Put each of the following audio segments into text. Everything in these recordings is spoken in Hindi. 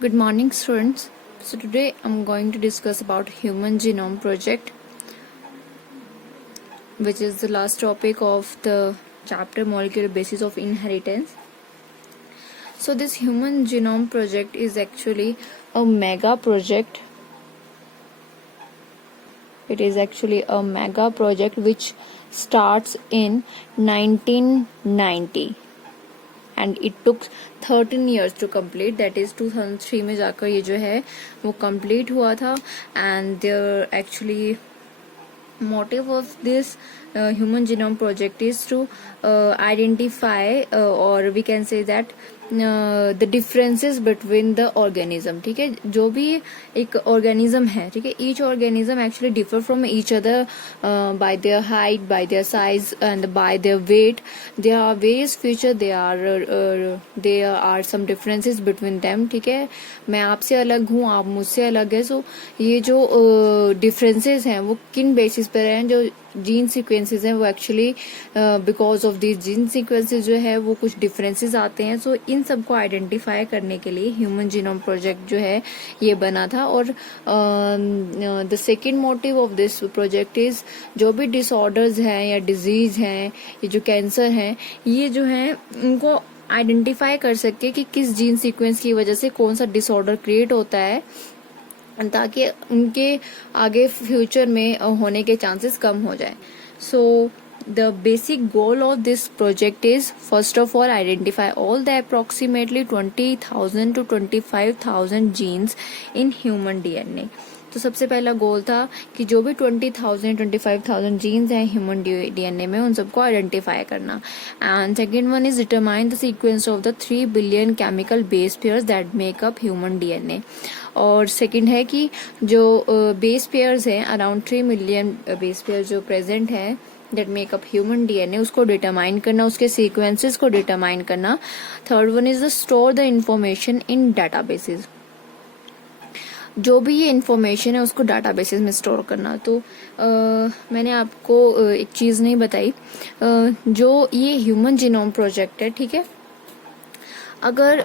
Good morning, students. So today I'm going to discuss about Human Genome Project, which is the last topic of the chapter Molecular Basis of Inheritance. So this Human Genome Project is actually a mega project. It is actually a mega project which starts in 1990. And it took 13 years to complete. That is 2003 में जाकर ये जो है वो कंप्लीट हुआ था. And there actually motive of this human genome project is to identify or we can say that the differences between the organism. ठीक है, जो भी एक organism है, ठीक है, each organism actually differ from each other by their height, by their size and by their weight. There are various features, there are some differences between them. ठीक है, मैं आपसे अलग हूँ, आप मुझसे अलग है. सो ये जो differences हैं वो किन बेसिस पर हैं? जो जीन सीक्वेंसेस हैं वो actually because of this gene sequences जो है वो कुछ डिफरेंसेस आते हैं. सो इन सबको आइडेंटिफाई करने के लिए ह्यूमन जीनोम प्रोजेक्ट जो है ये बना था. और the second motive of this project is जो भी डिसऑर्डर्स हैं या डिजीज हैं, ये जो कैंसर हैं, ये जो है उनको आइडेंटिफाई कर सके कि किस जीन सीक्वेंस की वजह से कौन सा डिसऑर्डर क्रिएट होता है, ताकि उनके आगे फ्यूचर में होने के चांसेस कम हो जाए. So the basic goal of this project is first of all identify all the approximately 20,000 to 25,000 genes in human DNA. तो सबसे पहला गोल था कि जो भी 20,000 25,000 जीन्स हैं ह्यूमन डीएनए में उन सबको आइडेंटिफाई करना. And second one is determine the sequence of the 3 billion chemical base pairs that make up human DNA. और सेकंड है कि जो बेस पेयर्स हैं, अराउंड 3 million बेस पेयर जो प्रेजेंट हैं that make up human DNA, उसको डिटरमाइन करना, उसके सीक्वेंसेस को डिटरमाइन करना. Third one is the store the information in databases. जो भी ये इंफॉर्मेशन है उसको डाटाबेसेस में स्टोर करना. तो मैंने आपको एक चीज़ नहीं बताई. जो ये ह्यूमन जीनोम प्रोजेक्ट है, ठीक है, अगर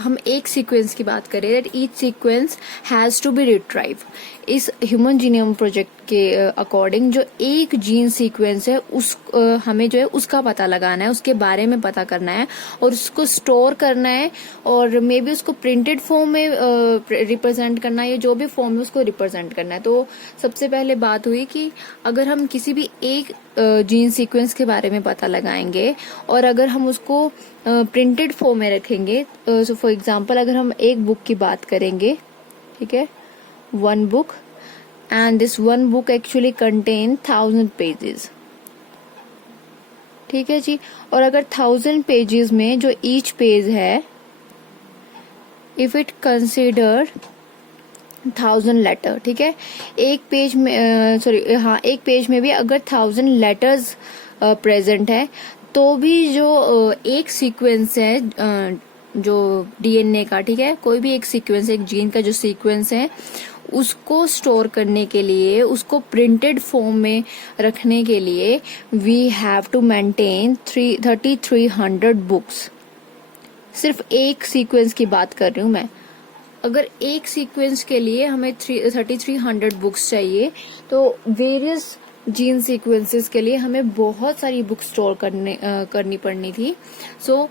हम एक सीक्वेंस की बात करें, that each sequence has to be retrieve. इस ह्यूमन जीनोम प्रोजेक्ट के अकॉर्डिंग जो एक जीन सीक्वेंस है उस हमें जो है उसका पता लगाना है, उसके बारे में पता करना है और उसको स्टोर करना है और मे बी उसको प्रिंटेड फॉर्म में रिप्रेजेंट करना है, या जो भी फॉर्म में उसको रिप्रेजेंट करना है. तो सबसे पहले बात हुई कि अगर हम किसी भी एक जीन सीक्वेंस के बारे में पता लगाएंगे और अगर हम उसको प्रिंटेड फॉर्म में रखेंगे, सो फॉर एग्जांपल अगर हम एक बुक की बात करेंगे, ठीक है, one book, and this one book actually contain 1000 pages. ठीक है जी. और अगर 1000 pages में जो each पेज है, if it consider 1000 letter, ठीक है, एक पेज में एक पेज में भी अगर 1000 लेटर्स प्रेजेंट है तो भी जो एक सीक्वेंस है जो डीएनए का, ठीक है, कोई भी एक सीक्वेंस, एक जीन का जो सीक्वेंस है उसको स्टोर करने के लिए, उसको प्रिंटेड फॉर्म में रखने के लिए we have to maintain 3300 books. सिर्फ एक सीक्वेंस की बात कर रही हूँ मैं. अगर एक सीक्वेंस के लिए हमें 3300 बुक्स चाहिए तो वेरियस जीन सीक्वेंसेस के लिए हमें बहुत सारी बुक स्टोर करनी पड़नी थी. सो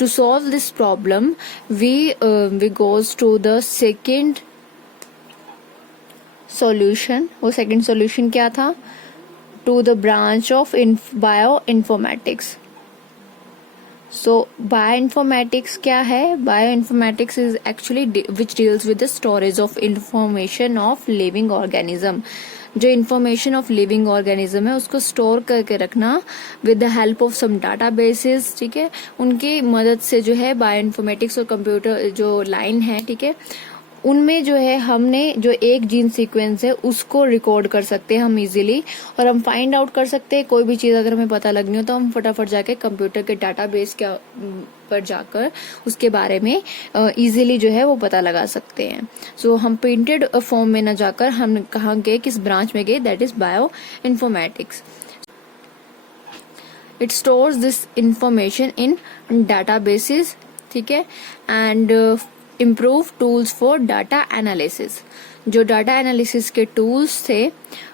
to solve this problem we goes to the second solution. वो second solution क्या था? To the branch of bioinformatics. So bioinformatics क्या है? Bioinformatics is actually which deals with the storage of information of living organism. जो इंफॉर्मेशन ऑफ लिविंग ऑर्गेनिज्म है उसको स्टोर करके रखना with the help of some databases. ठीक है, उनकी मदद से जो है बायोइन्फॉर्मेटिक्स और कंप्यूटर जो लाइन है, ठीक है, उनमें जो है हमने जो एक जीन सीक्वेंस है उसको रिकॉर्ड कर सकते हैं हम इजीली, और हम फाइंड आउट कर सकते हैं कोई भी चीज़ अगर हमें पता लगनी हो तो हम फटाफट जाके कंप्यूटर के डाटाबेस के पर जाकर उसके बारे में इजीली जो है वो पता लगा सकते हैं. सो हम प्रिंटेड फॉर्म में न जाकर हम कहाँ गए, किस ब्रांच में गए, that is bioinformatics. It stores this information in databases. ठीक है, and improve tools for data analysis. जो डाटा एनालिसिस के टूल्स थे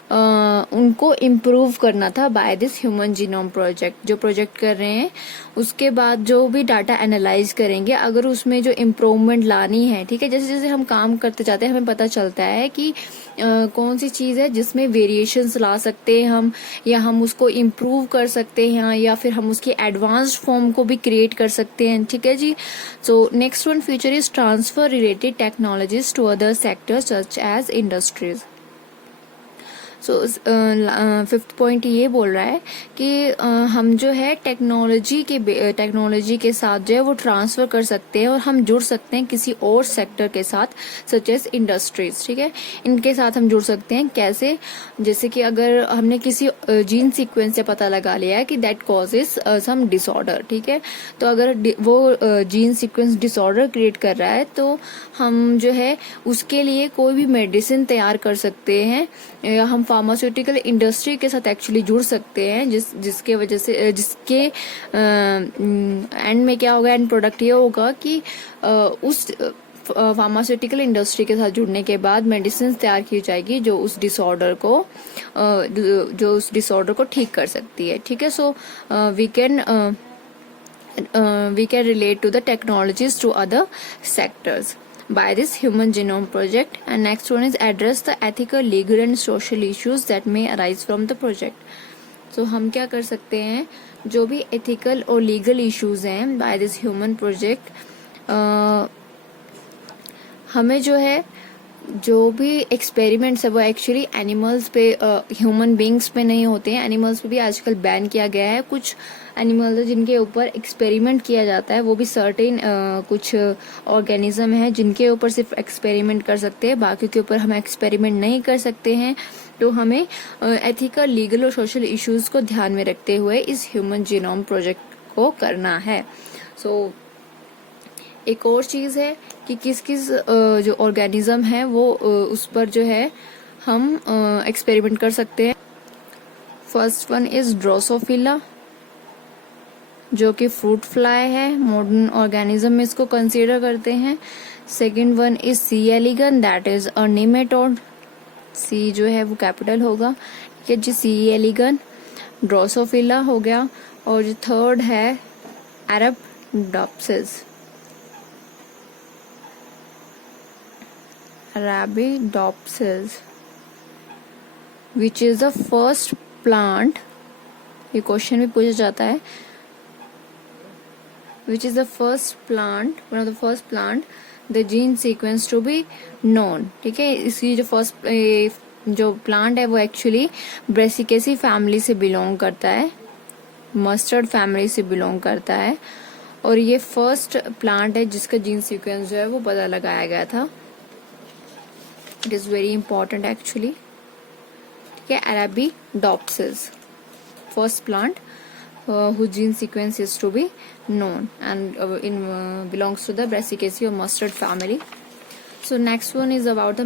उनको इम्प्रूव करना था by this human genome project. जो प्रोजेक्ट कर रहे हैं उसके बाद जो भी डाटा एनालाइज करेंगे, अगर उसमें जो इम्प्रूवमेंट लानी है, ठीक है, जैसे जैसे हम काम करते जाते हैं हमें पता चलता है कि कौन सी चीज़ है जिसमें वेरिएशंस ला सकते हैं हम, या हम उसको इम्प्रूव कर सकते हैं, या फिर हम उसकी एडवांस्ड फॉर्म को भी क्रिएट कर सकते हैं। ठीक है जी। So next one feature is transfer related technologies to other sectors such as industries. So fifth point ये बोल रहा है कि हम जो है टेक्नोलॉजी के साथ जो है वो ट्रांसफर कर सकते हैं और हम जुड़ सकते हैं किसी और सेक्टर के साथ सच एज इंडस्ट्रीज। ठीक है, इनके साथ हम जुड़ सकते हैं कैसे? जैसे कि अगर हमने किसी जीन सीक्वेंस से पता लगा लिया है कि दैट कॉजेज सम डिसऑर्डर, ठीक है, तो अगर वो जीन सीक्वेंस डिसऑर्डर क्रिएट कर रहा है तो हम जो है उसके लिए कोई भी मेडिसिन तैयार कर सकते हैं, या हम फार्मास्यूटिकल इंडस्ट्री के साथ एक्चुअली जुड़ सकते हैं, जिसके वजह से जिसके एंड में क्या होगा, एंड प्रोडक्ट ये होगा कि उस फार्मास्यूटिकल इंडस्ट्री के साथ जुड़ने के बाद मेडिसिन तैयार की जाएगी जो उस डिसऑर्डर को ठीक कर सकती है। ठीक है, so we can relate to the technologies to other sectors by this human genome project. And next one is address the ethical, legal and social issues that may arise from the project. So हम क्या कर सकते हैं, जो भी ethical और legal issues हैं by this human project, हमें जो है जो भी एक्सपेरिमेंट्स है वो एक्चुअली एनिमल्स पे, ह्यूमन बींग्स पे नहीं होते हैं। एनिमल्स पे भी आजकल बैन किया गया है। कुछ एनिमल्स जिनके ऊपर एक्सपेरिमेंट किया जाता है वो भी सर्टेन कुछ ऑर्गेनिज्म है जिनके ऊपर सिर्फ एक्सपेरिमेंट कर सकते हैं, बाकी के ऊपर हम एक्सपेरिमेंट नहीं कर सकते हैं। तो हमें एथिकल, लीगल और सोशल इश्यूज को ध्यान में रखते हुए इस ह्यूमन जीनोम प्रोजेक्ट को करना है। सो एक और चीज़ है कि किस किस जो ऑर्गेनिज्म है वो उस पर जो है हम एक्सपेरिमेंट कर सकते हैं। फर्स्ट वन इज ड्रोसोफिला, जो कि फ्रूट फ्लाई है, मॉडर्न ऑर्गेनिज्म में इसको कंसीडर करते हैं। Second one is C elegans, that is a nematode, C जो है वो कैपिटल होगा, ठीक है जी, सी एलिगन, ड्रोसोफिला हो गया। और जो थर्ड है अरबडोप्सिस, Arabidopsis, which is the first plant, ये क्वेश्चन भी पूछा जाता है, which is the first plant, one of the first plant, the gene sequence to be known। ठीक है, इसकी जो फर्स्ट जो प्लांट है वो एक्चुअली ब्रेसिकेसी फैमिली से बिलोंग करता है, मस्टर्ड फैमिली से बिलोंग करता है, और ये फर्स्ट प्लांट है जिसका जीन सीक्वेंस जो है वो पता लगाया गया था। It is very important actually। ठीक है, Arabidopsis, first plant whose gene sequence is to be known and belongs to the Brassicaceae or mustard family। So next one is about the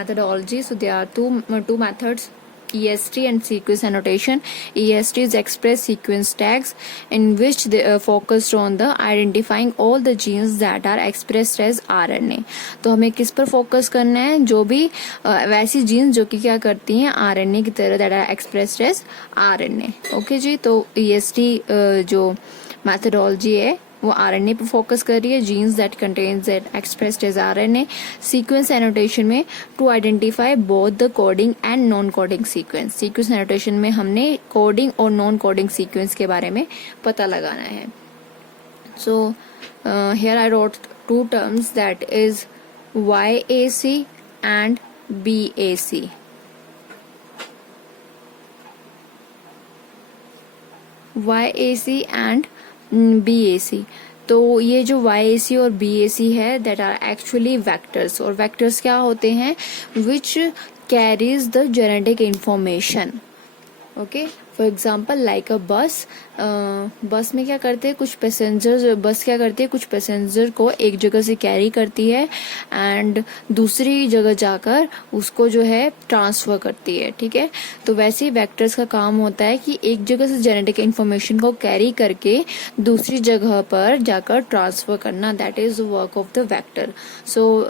methodology। So there are two methods, EST and sequence annotation। EST is express sequence tags, in which they focused on the identifying all the genes that are expressed as RNA। तो हमें किस पर फोकस करना है, जो भी वैसी जीन्स जो कि क्या करती हैं RNA की तरह, that are expressed as RNA। Okay जी, तो EST जो मैथडोलॉजी है वो RNA पे फोकस कर रही है, genes that contains that expressed as RNA। Sequence annotation में to identify both the coding and non coding sequence. Sequence annotation में हमने कोडिंग और नॉन कोडिंग सीक्वेंस के बारे में पता लगाना है। So here I wrote two terms, that is YAC and BAC। YAC and BAC। तो ये जो YAC और BAC है, दैट आर एक्चुअली वेक्टर्स। और वेक्टर्स क्या होते हैं, which carries the genetic information, okay, for example like a bus, bus में क्या करते हैं कुछ पैसेंजर्स, बस क्या करती है कुछ पैसेंजर को एक जगह से कैरी करती है एंड दूसरी जगह जाकर उसको जो है ट्रांसफर करती है, ठीक है। तो वैसे ही वेक्टर्स का काम होता है कि एक जगह से जेनेटिक इंफॉर्मेशन को कैरी करके दूसरी जगह पर जाकर ट्रांसफर करना, that is work of the vector. So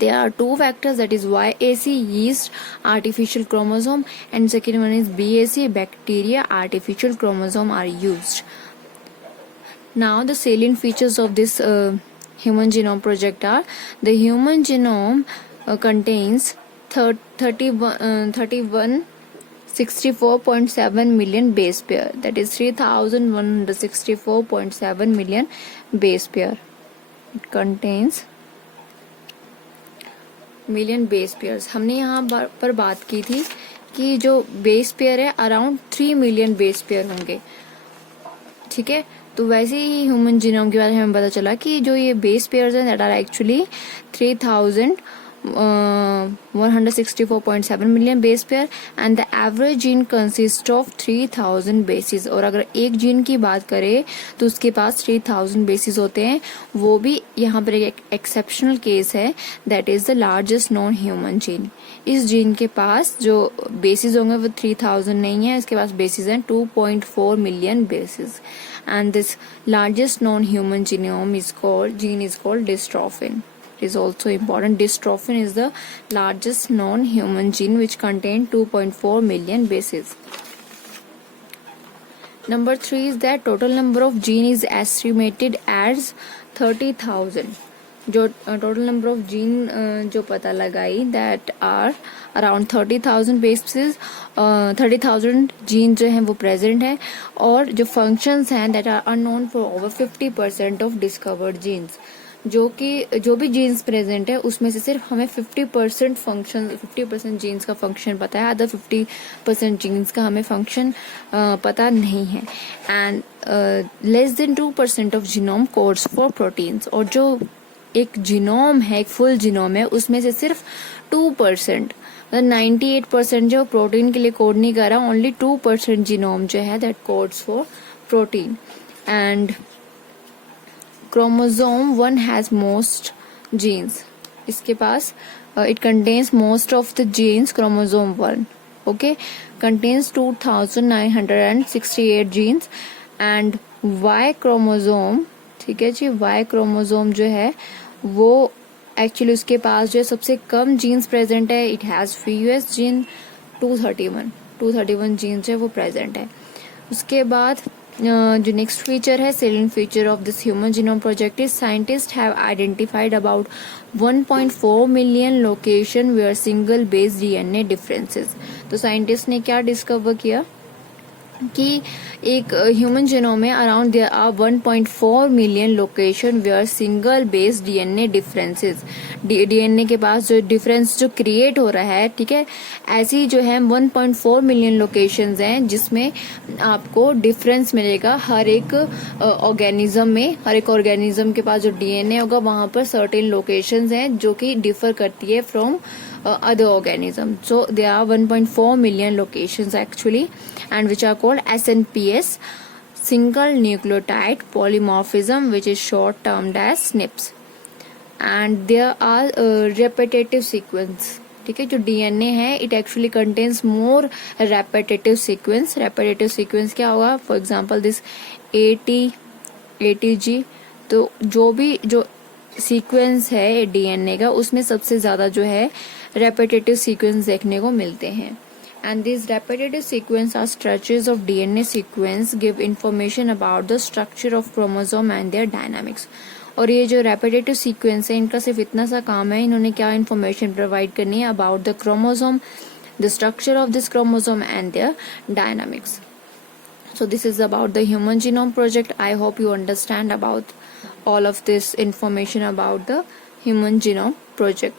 there are two vectors, that is YAC, yeast, artificial chromosome, and second one is BAC, bacteria, artificial chromosome are used. Now the salient features of this human genome project are: the human genome contains 64.7 million base pair, that is 3164.7 million base pair. It contains million base pairs. हमने यहाँ पर बात की थी कि जो बेस पेयर है अराउंड 3 मिलियन बेस पेयर होंगे, ठीक है। तो वैसे ही ह्यूमन जीनोम के बारे में हमें पता चला कि जो ये बेस पेयर्स हैं that are actually 3164.7 million base pair and the average gene consist of 3000 bases. और अगर एक जीन की बात करें तो उसके पास 3000 बेसिस होते हैं। वो भी यहाँ पर एक एक्सेप्शनल केस है, that is the largest non human gene. इस जीन के पास जो बेसिस होंगे वो 3000 नहीं है, इसके पास बेसिस हैं 2.4 million basis and this largest non human genome is called dystrophin. It is also important. Dystrophin is the largest non-human gene which contain 2.4 million bases. Number 3 is that total number of gene is estimated as 30,000. जो total number of gene जो पता लगाई that are around 30,000 bases, 30,000 gene जो हैं वो प्रेजेंट है और जो functions हैं that are unknown for over 50% of discovered genes. जो भी जीन्स प्रेजेंट है उसमें से सिर्फ हमें 50% जीन्स का फंक्शन पता है, अदर 50% जीन्स का हमें फंक्शन पता नहीं है। And less than 2% of genome codes for proteins. और जो एक जीनोम है, एक फुल जीनोम है, उसमें से सिर्फ 2%, मतलब 98% जो प्रोटीन के लिए कोड नहीं कर रहा, ओनली 2% जीनोम जो है that codes for protein. And chromosome 1 has most genes. इसके पास it contains most of the genes. chromosome 1 okay contains 2968 genes and Y chromosome, ठीक है जी, Y chromosome जो है वो एक्चुअली उसके पास जो है सबसे कम जीन्स प्रेजेंट है। It has fewest gene 231 genes है वो प्रेजेंट है। उसके बाद जो नेक्स्ट फीचर है, salient feature of this human genome project is scientist have identified about 1.4 million location where single base DNA differences. तो साइंटिस्ट ने क्या डिस्कवर किया कि एक ह्यूमन जीनोम में around there are 1.4 million location where single base DNA differences. DNA के पास जो डिफरेंस जो क्रिएट हो रहा है, ठीक है, ऐसी जो है 1.4 मिलियन लोकेशंस हैं जिसमें आपको डिफरेंस मिलेगा हर एक ऑर्गेनिज्म में। हर एक ऑर्गेनिज्म के पास जो डीएनए होगा वहां पर सर्टेन लोकेशंस हैं जो कि डिफर करती है from other organisms. So there are 1.4 million locations actually, and which are called SNPs, single nucleotide polymorphism, which is short termed as SNPs. And there are repetitive sequence. ठीक है, जो डीएनए है it actually contains more repetitive sequence. Repetitive sequence क्या होगा? For example this ATG। तो जो सीक्वेंस है डीएनए का उसमें सबसे ज्यादा जो है रेपिटेटिव सीक्वेंस देखने को मिलते हैं। And this repetitive sequence are stretches of DNA sequence give information about the structure of chromosome and their dynamics. और ये जो रेपिटेटिव सीक्वेंस है इनका सिर्फ इतना सा काम है, इन्होंने क्या इंफॉर्मेशन प्रोवाइड करनी है about the chromosome, the structure of this chromosome and their dynamics. So this is about the Human Genome Project. I hope you understand about all of this information about the Human Genome Project.